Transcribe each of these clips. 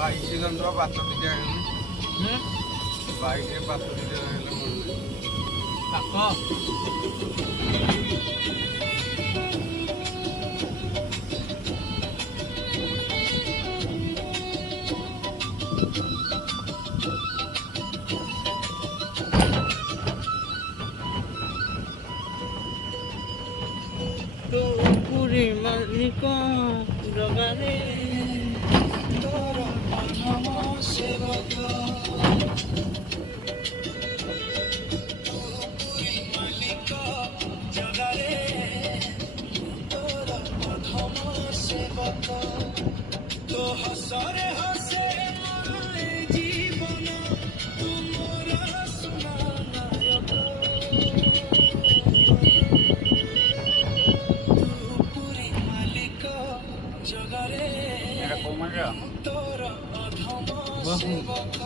বাইশে পাত্র দিতে বাইকে পাত্র দিতে তো পুরি মালিক জগারে তো হসরে হসে জীবন তুমর সোনা নায়ক পুরি মালিক জগারে তোর অধম সেবক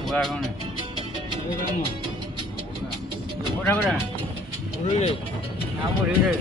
বুড়া কোনে বুড়া বুড়া বুড়লে না বুড়িলে